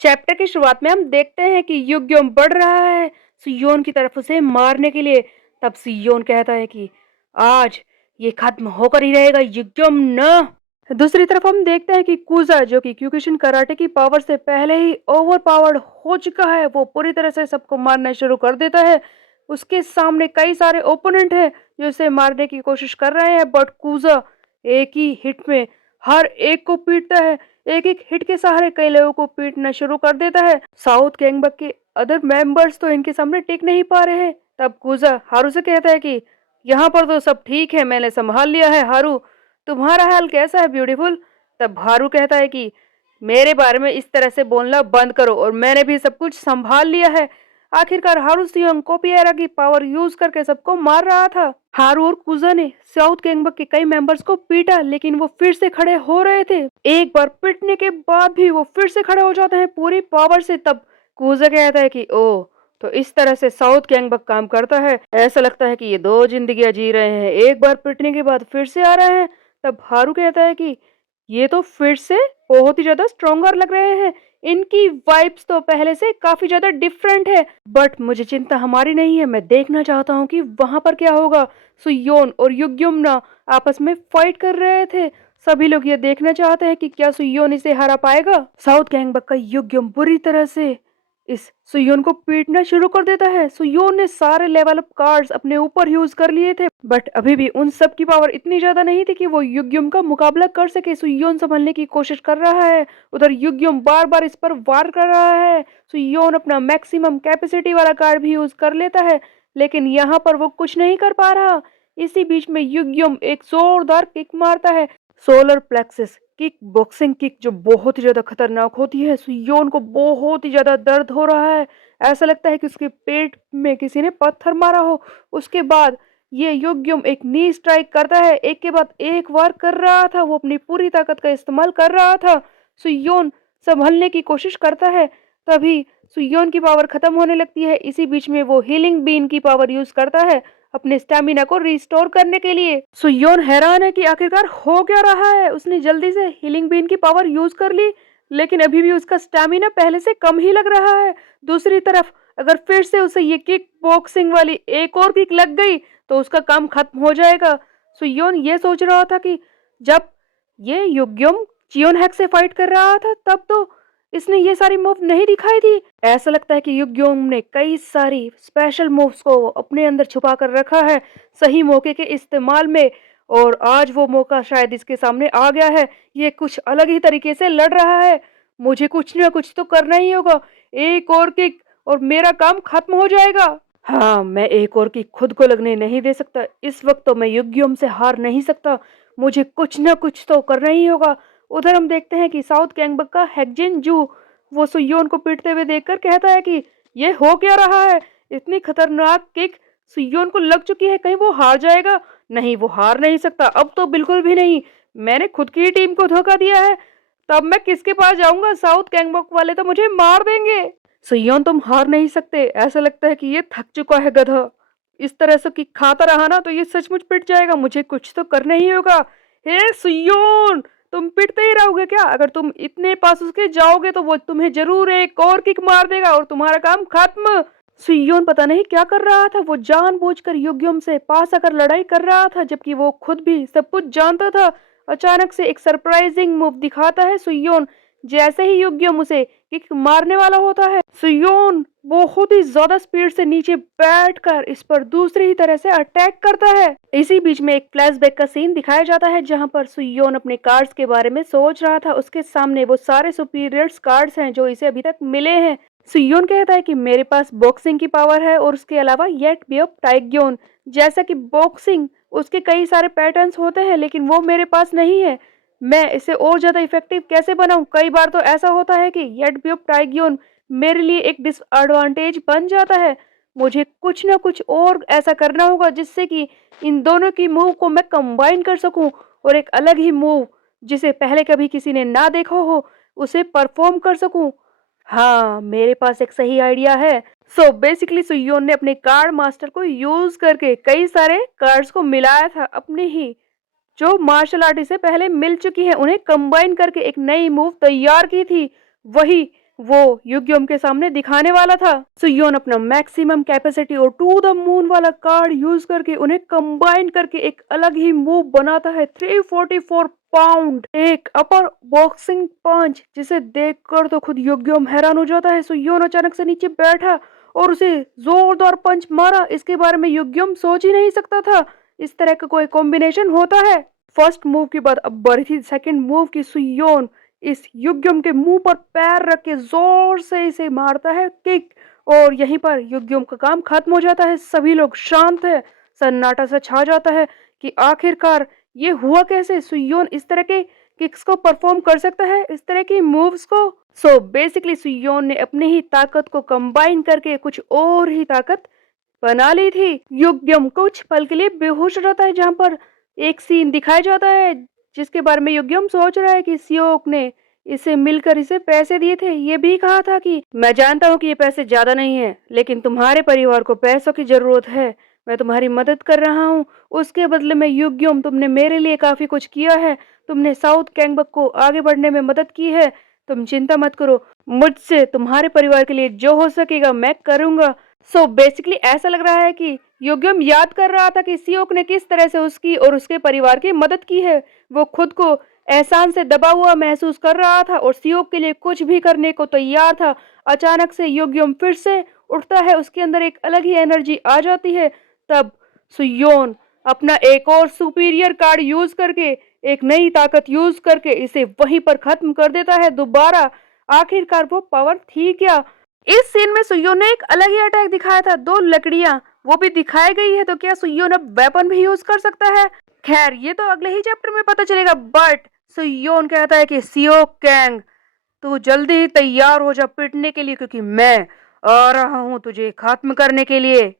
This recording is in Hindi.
चैप्टर की शुरुआत में हम देखते हैं कि युग्योम बढ़ रहा है सुयोन की तरफ उसे मारने के लिए। तब सुयोन कहता है कि आज ये खत्म होकर ही रहेगा युग्योम न। दूसरी तरफ हम देखते हैं कि कूजा जो कि क्योकुशिन कराटे की पावर से पहले ही ओवर पावर्ड हो चुका है, वो पूरी तरह से सबको मारना शुरू कर देता है। उसके सामने कई सारे ओपोनेंट हैं जो उसे मारने की कोशिश कर रहे हैं, बट कूजा एक ही हिट में हर एक को पीटता है। एक एक हिट के सहारे कई लोगों को पीटना शुरू कर देता है। साउथ गैंगबक के अदर मेंबर्स तो इनके सामने टिक नहीं पा रहे हैं। तब कूजा हारू से कहता है कि यहाँ पर तो सब ठीक है, मैंने संभाल लिया है। हारू, तुम्हारा हाल कैसा है ब्यूटीफुल? तब हारू कहता है कि मेरे बारे में इस तरह से बोलना बंद करो और मैंने भी सब कुछ संभाल लिया है। आखिरकार हारू सियोंग कोपिएरा की पावर यूज करके सबको मार रहा था। हारू और कुजा ने साउथ गैंगबक के कई मेंबर्स को पीटा, लेकिन वो फिर से खड़े हो रहे थे। एक बार पीटने के बाद भी वो फिर से खड़े हो जाते हैं पूरी पावर से। तब कुजा कहता है कि ओ, तो इस तरह से साउथ गैंगबक काम करता है। ऐसा लगता है कि ये दो जिंदगियां जी रहे हैं, एक बार पीटने के बाद फिर से आ रहे हैं। तब हारू कहता है कि ये तो फिर से बहुत ही ज्यादा स्ट्रोंगर लग रहे हैं, इनकी वाइब्स तो पहले से काफी ज्यादा डिफरेंट है। बट मुझे चिंता हमारी नहीं है, मैं देखना चाहता हूँ कि वहां पर क्या होगा। सुयोन और युग्युम्ना आपस में फाइट कर रहे थे। सभी लोग ये देखना चाहते हैं कि क्या सुयोन इसे हरा पाएगा। साउथ गैंगबक का युग्युम बुरी तरह से इस सुयोन को पीटना शुरू कर देता है। सुयोन ने सारे लेवल अप कार्ड्स अपने ऊपर यूज कर लिए थे, बट अभी भी उन सब की पावर इतनी ज्यादा नहीं थी कि वो युग्युम का मुकाबला कर सके। सुयोन संभलने की कोशिश कर रहा है, उधर युग्युम बार बार इस पर वार कर रहा है। सुयोन अपना मैक्सिमम कैपेसिटी वाला कार्ड भी यूज कर लेता है, लेकिन यहाँ पर वो कुछ नहीं कर पा रहा। इसी बीच में युग्युम एक जोरदार किक मारता है, solar plexus kick boxing kick, जो बहुत ही ज्यादा खतरनाक होती है। सुयोन को बहुत ही ज्यादा दर्द हो रहा है, ऐसा लगता है कि उसके पेट में किसी ने पत्थर मारा हो। उसके बाद ये युग्युम एक नी स्ट्राइक करता है, एक के बाद एक वार कर रहा था, वो अपनी पूरी ताकत का इस्तेमाल कर रहा था। सुयोन संभलने की कोशिश करता है, तभी सुयोन की पावर खत्म होने लगती है। इसी बीच में वो हीलिंग बीन की पावर यूज करता है अपने स्टैमिना को रिस्टोर करने के लिए। सुयोन हैरान है कि आखिरकार हो क्या रहा है। उसने जल्दी से हीलिंग बीन की पावर यूज कर ली, लेकिन अभी भी उसका स्टैमिना पहले से कम ही लग रहा है। दूसरी तरफ अगर फिर से उसे ये किक बॉक्सिंग वाली एक और किक लग गई तो उसका काम खत्म हो जाएगा। सुयोन ये सोच रहा था कि जब ये युग्युम चियोन हैक से फाइट कर रहा था तब तो इसने ये सारी मूव नहीं दिखाई थी। ऐसा लगता है कि युग्योंग ने कई सारी स्पेशल मूव्स को अपने अंदर छुपा कर रखा है सही मौके के इस्तेमाल में, और आज वो मौका शायद इसके सामने आ गया है। ये कुछ अलग ही तरीके से लड़ रहा है, मुझे कुछ ना कुछ तो करना ही होगा। एक और किक और मेरा काम खत्म हो जाएगा। हाँ, मैं एक और किक खुद को लगने नहीं दे सकता। इस वक्त तो मैं युग्योंग से हार नहीं सकता, मुझे कुछ ना कुछ तो करना ही होगा। उधर हम देखते हैं कि साउथ गैंगबक का हैकजिन जू वो सुयोन को पीटते हुए देखकर कहता है कि ये हो क्या रहा है। इतनी खतरनाक किक सुयोन को लग चुकी है, कहीं वो हार जाएगा? नहीं, वो हार नहीं सकता, अब तो बिल्कुल भी नहीं। मैंने खुद की टीम को धोखा दिया है, तब मैं किसके पास जाऊंगा? साउथ गैंगबक वाले तो मुझे मार देंगे। सुयोन, तुम हार नहीं सकते। ऐसा लगता है कि ये थक चुका है गधा। इस तरह से किक खाता रहा ना तो ये सचमुच पिट जाएगा, मुझे कुछ तो करना ही होगा। हे सुयोन, तुम पिटते ही रहोगे क्या? अगर तुम इतने पास उसके जाओगे तो वो तुम्हें जरूर एक और किक मार देगा और तुम्हारा काम खत्म। सुयोन पता नहीं क्या कर रहा था, वो जानबूझकर युग्युम से पास आकर लड़ाई कर रहा था, जबकि वो खुद भी सब कुछ जानता था। अचानक से एक सरप्राइजिंग मूव दिखाता है सुयोन। जैसे ही युग्युम उसे किक मारने वाला होता है, सुयोन बहुत ही ज्यादा स्पीड से नीचे बैठकर इस पर दूसरी ही तरह से अटैक करता है। इसी बीच में एक फ्लैशबैक का सीन दिखाया जाता है जहां पर सुयोन अपने कार्ड्स के बारे में सोच रहा था। उसके सामने वो सारे सुपीरियर्स कार्ड्स हैं जो इसे अभी तक मिले हैं। सुयोन कहता है कि मेरे पास बॉक्सिंग की पावर है और उसके अलावा येट बी ऑफ टाइग्योन। जैसा कि बॉक्सिंग उसके कई सारे पैटर्न्स होते हैं, लेकिन वो मेरे पास नहीं है। मैं इसे और ज्यादा इफेक्टिव कैसे बनाऊं? कई बार तो ऐसा होता है कि येट बी ऑफ टाइग्योन मेरे लिए एक डिसएडवांटेज बन जाता है। मुझे कुछ ना कुछ और ऐसा करना होगा जिससे कि इन दोनों की मूव को मैं कंबाइन कर सकूं और एक अलग ही मूव जिसे पहले कभी किसी ने ना देखा हो उसे परफॉर्म कर सकूं। हाँ, मेरे पास एक सही आइडिया है। सो बेसिकली सुयोन ने अपने कार्ड मास्टर को यूज करके कई सारे कार्ड्स को मिलाया था, अपने ही जो मार्शल आर्टिस्ट से पहले मिल चुकी है, उन्हें कंबाइन करके एक नई मूव तैयार की थी। वही वो युग्यम के सामने दिखाने वाला था। सुयोन अपना मैक्सिमम कैपेसिटी और टू द मून वाला कार्ड यूज करके उन्हें कंबाइन करके एक अलग ही मूव बनाता है। 344 पाउंड एक अपर बॉक्सिंग पंच, जिसे देखकर तो खुद युग्यम हैरान हो जाता है। सुयोन अचानक से नीचे बैठा और उसे जोरदार पंच मारा। इसके बारे में युग्यम सोच ही नहीं सकता था इस तरह का कोई कॉम्बिनेशन होता है। फर्स्ट मूव के बाद अब बढ़ी थी सेकंड मूव की। सुयोन इस युग्यम के मुंह पर पैर रख के जोर से इसे मारता है किक, और यहीं पर युग्यम का काम खत्म हो जाता है। सभी लोग शांत है, सन्नाटा सा छा जाता है कि आखिरकार ये हुआ कैसे। सुयोन इस तरह के किक्स को परफॉर्म कर सकता है, इस तरह की मूव्स को। सो बेसिकली सुयोन ने अपनी ही ताकत को कंबाइन करके कुछ और ही ताकत बना ली थी। युग्यम कुछ पल के लिए बेहोश हो जाता है, जहां पर एक सीन दिखाया जाता है जिसके बारे में युग्यम सोच रहा है कि सियोक ने इसे मिलकर इसे पैसे दिए थे। ये भी कहा था कि मैं जानता हूँ कि ये पैसे ज्यादा नहीं है, लेकिन तुम्हारे परिवार को पैसों की जरूरत है, मैं तुम्हारी मदद कर रहा हूँ। उसके बदले में युग्यम तुमने मेरे लिए काफी कुछ किया है, तुमने साउथ कैंगबक को आगे बढ़ने में मदद की है। तुम चिंता मत करो, मुझसे तुम्हारे परिवार के लिए जो हो सकेगा मैं करूंगा। सो बेसिकली ऐसा लग रहा है कि योग्यम याद कर रहा था कि सियोक ने किस तरह से उसकी और उसके परिवार की मदद की है। वो खुद को एहसान से दबा हुआ महसूस कर रहा था और सियोक के लिए कुछ भी करने को तैयार था। अचानक से योग्यम फिर से उठता है, उसके अंदर एक अलग ही एनर्जी आ जाती है। तब सुयोन अपना एक और सुपीरियर कार्ड यूज करके, एक नई ताकत यूज करके इसे वहीं पर खत्म कर देता है दोबारा। आखिरकार वो पावर थी क्या। इस सीन में सुयो ने एक अलग ही अटैक दिखाया था, दो लकड़ियां वो भी दिखाई गई है। तो क्या सुयोन अब वेपन भी यूज कर सकता है? खैर ये तो अगले ही चैप्टर में पता चलेगा। बट सुयोन कहता है कि सियो कैंग, तू जल्दी ही तैयार हो जा पिटने के लिए, क्योंकि मैं आ रहा हूं तुझे खत्म करने के लिए।